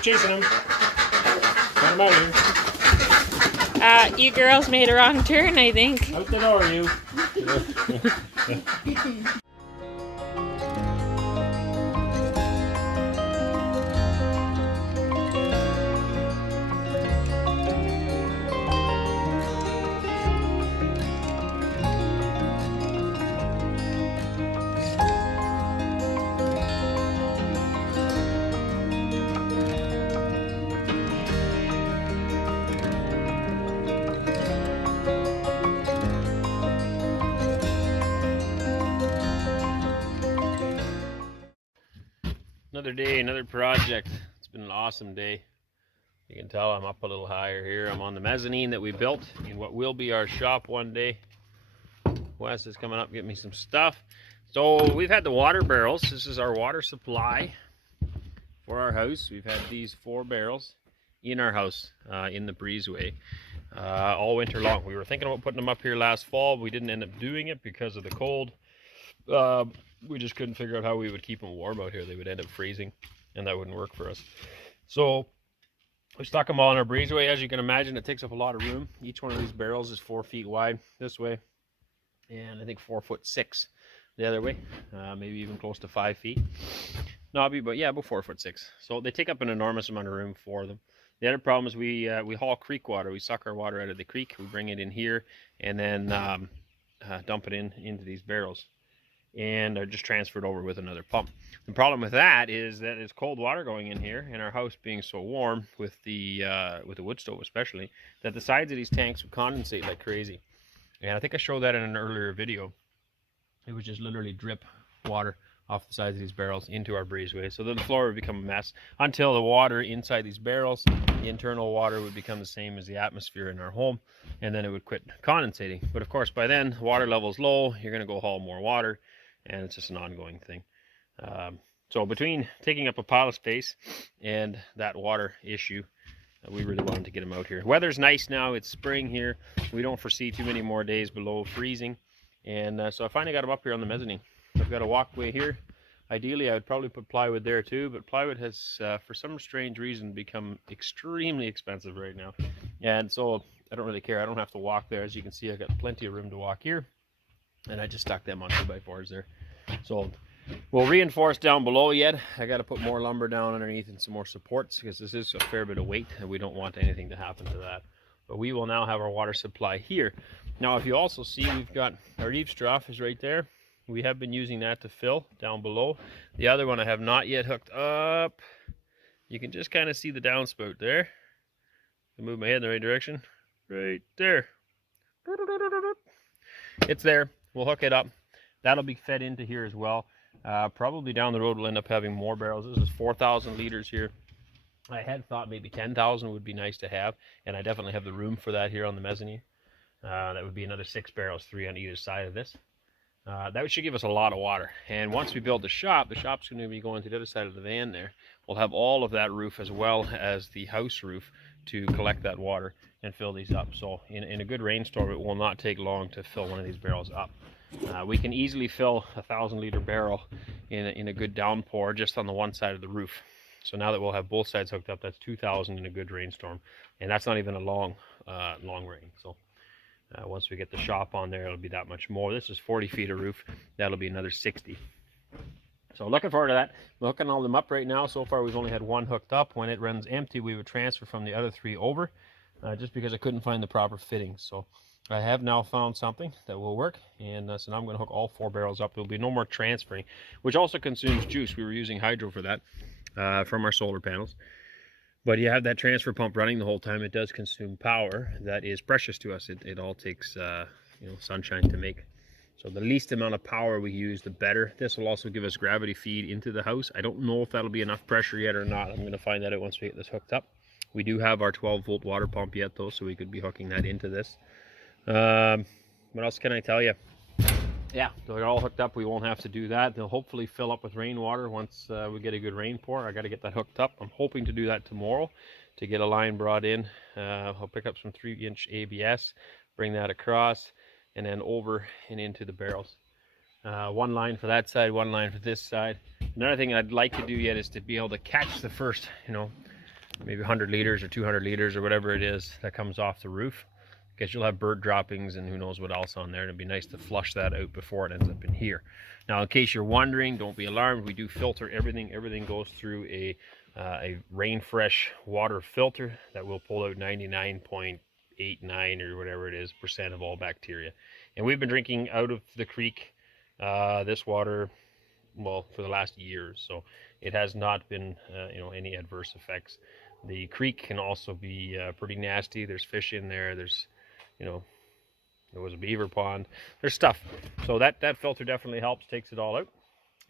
Start chasing them. Get them out of here. You girls made a wrong turn, I think. Out the door, you. Another day, another project. It's been an awesome day. You can tell I'm up a little higher here. I'm on the mezzanine that we built in what will be our shop one day. Wes is coming up, get me some stuff. So we've had the water barrels. This is our water supply for our house. We've had these 4 barrels in our house, in the breezeway, all winter long. We were thinking about putting them up here last fall, but we didn't end up doing it because of the cold. We just couldn't figure out how we would keep them warm out here. They would end up freezing, and that wouldn't work for us. So we stuck them all in our breezeway. As you can imagine, it takes up a lot of room. Each one of these barrels is 4 feet wide this way, and I think 4'6" the other way, maybe even close to 5 feet. Knobby, but yeah, about 4'6". So they take up an enormous amount of room for them. The other problem is we haul creek water. We suck our water out of the creek, we bring it in here, and then dump it into these barrels, and are just transferred over with another pump. The problem with that is that it's cold water going in here, and our house being so warm with the wood stove especially, that the sides of these tanks would condensate like crazy. And I think I showed that in an earlier video. It would just literally drip water off the sides of these barrels into our breezeway. So then the floor would become a mess until the water inside these barrels, the internal water, would become the same as the atmosphere in our home, and then it would quit condensating. But of course, by then, the water level's low, you're gonna go haul more water, and it's just an ongoing thing. So between taking up a pile of space and that water issue, we really wanted to get them out here. Weather's nice now, it's spring here. We don't foresee too many more days below freezing. And so I finally got them up here on the mezzanine. I've got a walkway here. Ideally, I would probably put plywood there too, but plywood has, for some strange reason, become extremely expensive right now. And so I don't really care. I don't have to walk there. As you can see, I've got plenty of room to walk here. And I just stuck them on 2x4s there. So we'll reinforce down below yet. I got to put more lumber down underneath and some more supports, because this is a fair bit of weight and we don't want anything to happen to that. But we will now have our water supply here. Now, if you also see, we've got our eaves trough is right there. We have been using that to fill down below. The other one I have not yet hooked up. You can just kind of see the downspout there. I'll move my head in the right direction. Right there. It's there. We'll hook it up. That'll be fed into here as well. Probably down the road we'll end up having more barrels. This is 4,000 liters here. I had thought maybe 10,000 would be nice to have, and I definitely have the room for that here on the mezzanine. That would be another 6 barrels, 3 on either side of this. That should give us a lot of water. And once we build the shop's going to be going to the other side of the van there. We'll have all of that roof as well as the house roof to collect that water and fill these up. So in a good rainstorm, it will not take long to fill one of these barrels up. We can easily fill a 1,000-liter barrel in a good downpour just on the one side of the roof. So now that we'll have both sides hooked up, that's 2,000 in a good rainstorm, and that's not even a long rain. So once we get the shop on there, it'll be that much more. This is 40 feet of roof. That'll be another 60. So looking forward to that. We're hooking all them up right now. So far, we've only had one hooked up. When it runs empty, we would transfer from the other 3 over, just because I couldn't find the proper fittings. So I have now found something that will work, and so now I'm going to hook all 4 barrels up. There'll be no more transferring, which also consumes juice. We were using hydro for that from our solar panels. But you have that transfer pump running the whole time. It does consume power that is precious to us. It all takes sunshine to make. So the least amount of power we use, the better. This will also give us gravity feed into the house. I don't know if that'll be enough pressure yet or not. I'm going to find that out once we get this hooked up. We do have our 12-volt water pump yet though, so we could be hooking that into this. What else can I tell you? Yeah, they're all hooked up. We won't have to do that. They'll hopefully fill up with rainwater once we get a good rain pour. I got to get that hooked up. I'm hoping to do that tomorrow to get a line brought in. I'll pick up some 3-inch ABS, bring that across, and then over and into the barrels. One line for that side, one line for this side. Another thing I'd like to do yet is to be able to catch the first, maybe 100 liters or 200 liters or whatever it is that comes off the roof, because you'll have bird droppings and who knows what else on there. It'd be nice to flush that out before it ends up in here. Now, in case you're wondering, don't be alarmed. We do filter everything. Everything goes through a rain fresh water filter that will pull out 99.89 or whatever it is % of all bacteria. And we've been drinking out of the creek this water, well, for the last year. So it has not been any adverse effects. The creek can also be pretty nasty. There's fish in there. There's there was a beaver pond. There's stuff. So that filter definitely helps, takes it all out.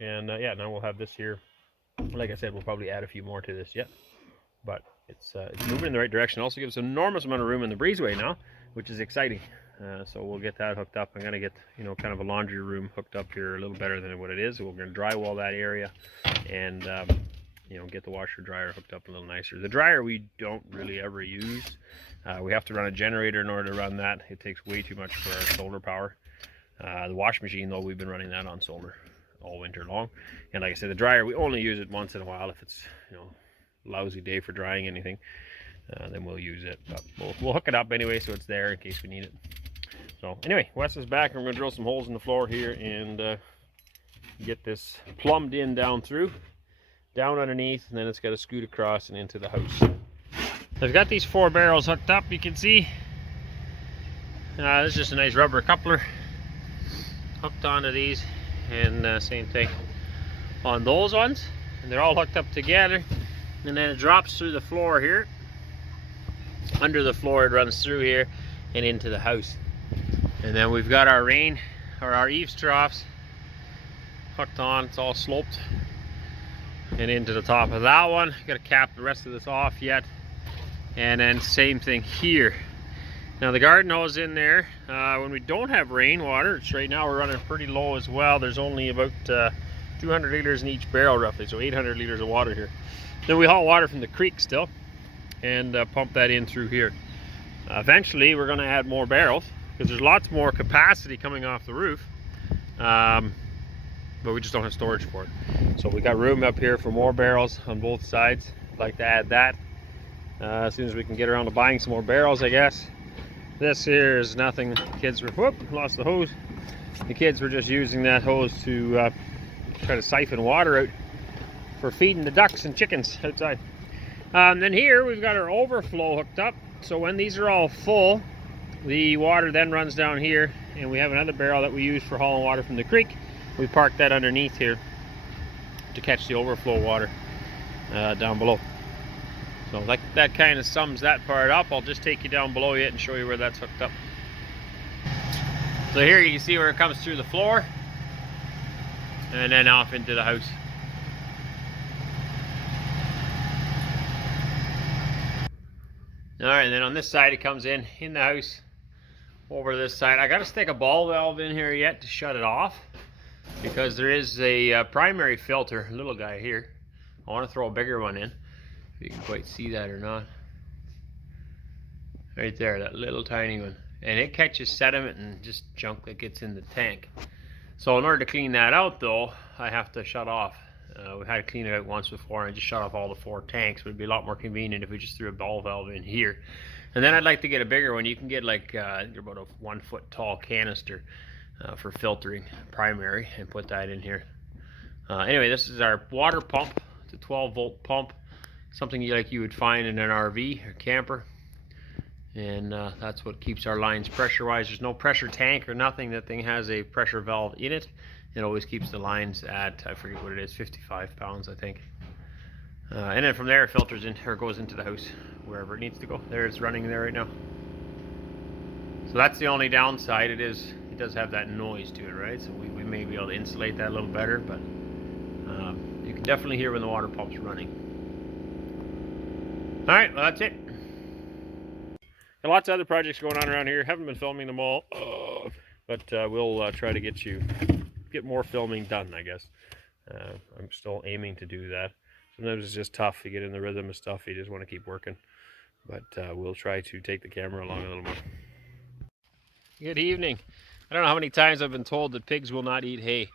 And yeah, now we'll have this here. Like I said, we'll probably add a few more to this yet. But it's moving in the right direction. Also gives an enormous amount of room in the breezeway now, which is exciting. So we'll get that hooked up. I'm going to get kind of a laundry room hooked up here a little better than what it is. We're going to drywall that area and get the washer dryer hooked up a little nicer. The dryer we don't really ever use. We have to run a generator in order to run that. It takes way too much for our solar power. The wash machine, though, we've been running that on solar all winter long. And like I said, the dryer, we only use it once in a while. If it's lousy day for drying anything, then we'll use it. But we'll hook it up anyway, so it's there in case we need it. So anyway, Wes is back, and we're going to drill some holes in the floor here and get this plumbed in down through, down underneath, and then it's got to scoot across and into the house. I've got these 4 barrels hooked up, you can see. This is just a nice rubber coupler hooked onto these, and same thing on those ones. And they're all hooked up together, and then it drops through the floor here. Under the floor it runs through here and into the house. And then we've got our our eaves troughs hooked on. It's all sloped and into the top of that one. Got to cap the rest of this off yet. And then same thing here. Now the garden hose in there, when we don't have rainwater, which right now we're running pretty low as well. There's only about 200 liters in each barrel roughly, so 800 liters of water here. Then we haul water from the creek still and pump that in through here. Eventually we're going to add more barrels because there's lots more capacity coming off the roof, but we just don't have storage for it. So we got room up here for more barrels on both sides. I'd like to add that as soon as we can get around to buying some more barrels, I guess. This here is nothing. The kids were, whoop, lost the hose. The kids were just using that hose to try to siphon water out for feeding the ducks and chickens outside. Then here we've got our overflow hooked up. So when these are all full, the water then runs down here, and we have another barrel that we use for hauling water from the creek. We parked that underneath here to catch the overflow water down below. So that kind of sums that part up. I'll just take you down below it and show you where that's hooked up. So here you can see where it comes through the floor and then off into the house. Alright, and then on this side it comes in the house over this side. I got to stick a ball valve in here yet to shut it off because there is a primary filter, little guy here. I want to throw a bigger one in. If you can quite see that or not. Right there, that little tiny one. And it catches sediment and just junk that gets in the tank. So in order to clean that out though, I have to shut off. We had to clean it out once before and I just shut off all the 4 tanks. It would be a lot more convenient if we just threw a ball valve in here. And then I'd like to get a bigger one. You can get like about a 1 foot tall canister for filtering primary and put that in here. Anyway, this is our water pump. It's a 12 volt pump. Something you would find in an RV or camper. And that's what keeps our lines pressure-wise. There's no pressure tank or nothing. That thing has a pressure valve in it. It always keeps the lines at, I forget what it is, 55 pounds, I think. And then from there it filters in, or goes into the house, wherever it needs to go. There, it's running there right now. So that's the only downside. It does have that noise to it, right? So we may be able to insulate that a little better, but you can definitely hear when the water pump's running. Alright, well that's it. Got lots of other projects going on around here. Haven't been filming them all, but we'll try to get more filming done, I guess. I'm still aiming to do that. Sometimes it's just tough. You get in the rhythm of stuff, you just want to keep working. But we'll try to take the camera along a little more. Good evening. I don't know how many times I've been told that pigs will not eat hay.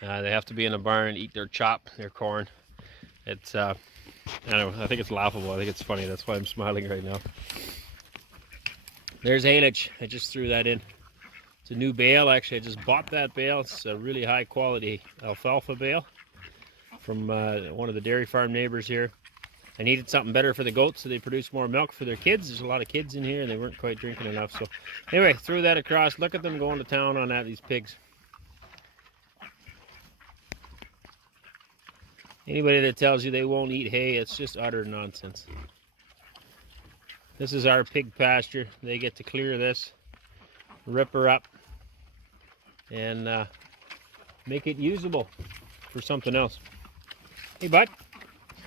They have to be in a barn and eat their chop, their corn. It's I don't know, I think it's laughable. I think it's funny. That's why I'm smiling right now. There's haylage. I just threw that in. It's a new bale. Actually, I just bought that bale. It's a really high quality alfalfa bale from one of the dairy farm neighbors here. I needed something better for the goats so they produce more milk for their kids. There's a lot of kids in here and they weren't quite drinking enough. So anyway, threw that across. Look at them going to town on that, these pigs. Anybody that tells you they won't eat hay, it's just utter nonsense. This is our pig pasture. They get to clear this, rip her up, and make it usable for something else. Hey, bud.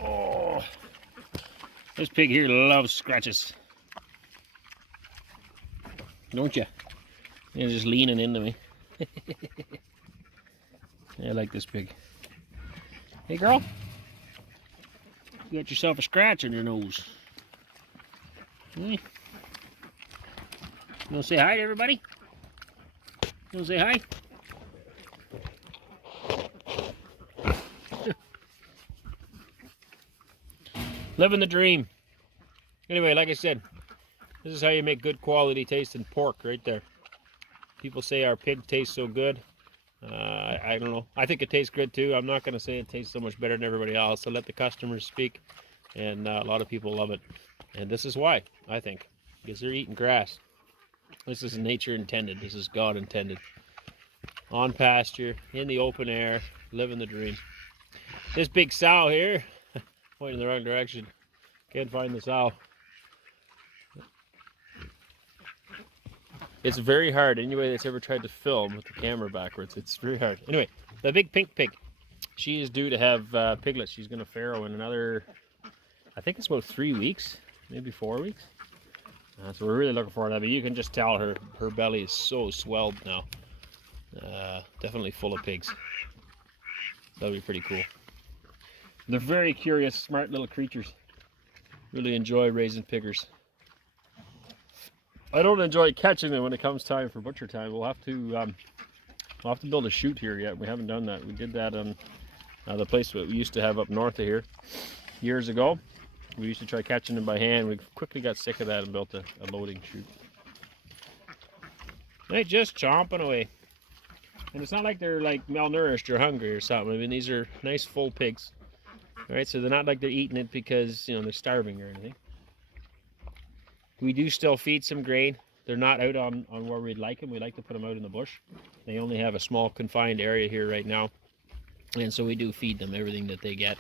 Oh, this pig here loves scratches. Don't you? You're just leaning into me. I like this pig. Hey, girl. You got yourself a scratch on your nose. You want to say hi to everybody? You want to say hi? Living the dream. Anyway, like I said, this is how you make good quality tasting pork right there. People say our pig tastes so good. I don't know. I think it tastes good too. I'm not going to say it tastes so much better than everybody else. So let the customers speak. And a lot of people love it. And this is why, I think. Because they're eating grass. This is nature intended. This is God intended. On pasture, in the open air, living the dream. This big sow here, pointing in the wrong direction. Can't find the sow. It's very hard. Anybody that's ever tried to film with the camera backwards, it's very hard. Anyway, the big pink pig. She is due to have piglets. She's going to farrow in another, I think it's about 3 weeks, maybe 4 weeks. So we're really looking forward to that. But you can just tell her belly is so swelled now. Definitely full of pigs. That'll be pretty cool. They're very curious, smart little creatures. Really enjoy raising piggers. I don't enjoy catching them when it comes time for butcher time. We'll have to build a chute here yet. We haven't done that. We did that on the place that we used to have up north of here years ago. We used to try catching them by hand. We quickly got sick of that and built a loading chute. They're just chomping away. And it's not like they're like malnourished or hungry or something. I mean, these are nice full pigs. All right, so they're not like they're eating it because, you know, they're starving or anything. We do still feed some grain. They're not out on where we'd like them. We like to put them out in the bush. They only have a small confined area here right now. And so we do feed them everything that they get.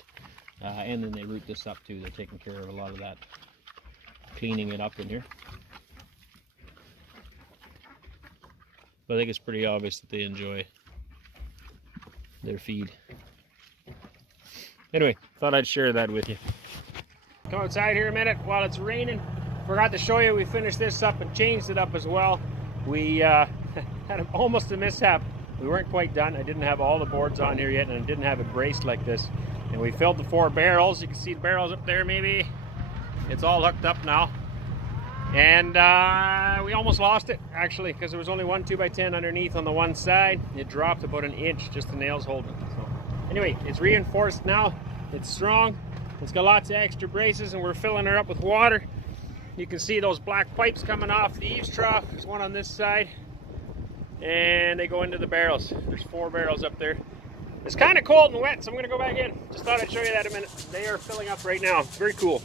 And then they root this up too. They're taking care of a lot of that, cleaning it up in here. But I think it's pretty obvious that they enjoy their feed. Anyway, thought I'd share that with you. Come outside here a minute while it's raining. Forgot to show you, we finished this up and changed it up as well. We had almost a mishap. We weren't quite done. I didn't have all the boards on here yet, and I didn't have it braced like this. And we filled the 4 barrels. You can see the barrels up there maybe. It's all hooked up now. And we almost lost it, actually, because there was only one 2x10 underneath on the one side. It dropped about an inch, just the nails holding it. So anyway, it's reinforced now. It's strong. It's got lots of extra braces, and we're filling her up with water. You can see those black pipes coming off the eaves trough. There's one on this side, and they go into the barrels. There's 4 barrels up there. It's kind of cold and wet, so I'm going to go back in. Just thought I'd show you that in a minute. They are filling up right now. Very cool.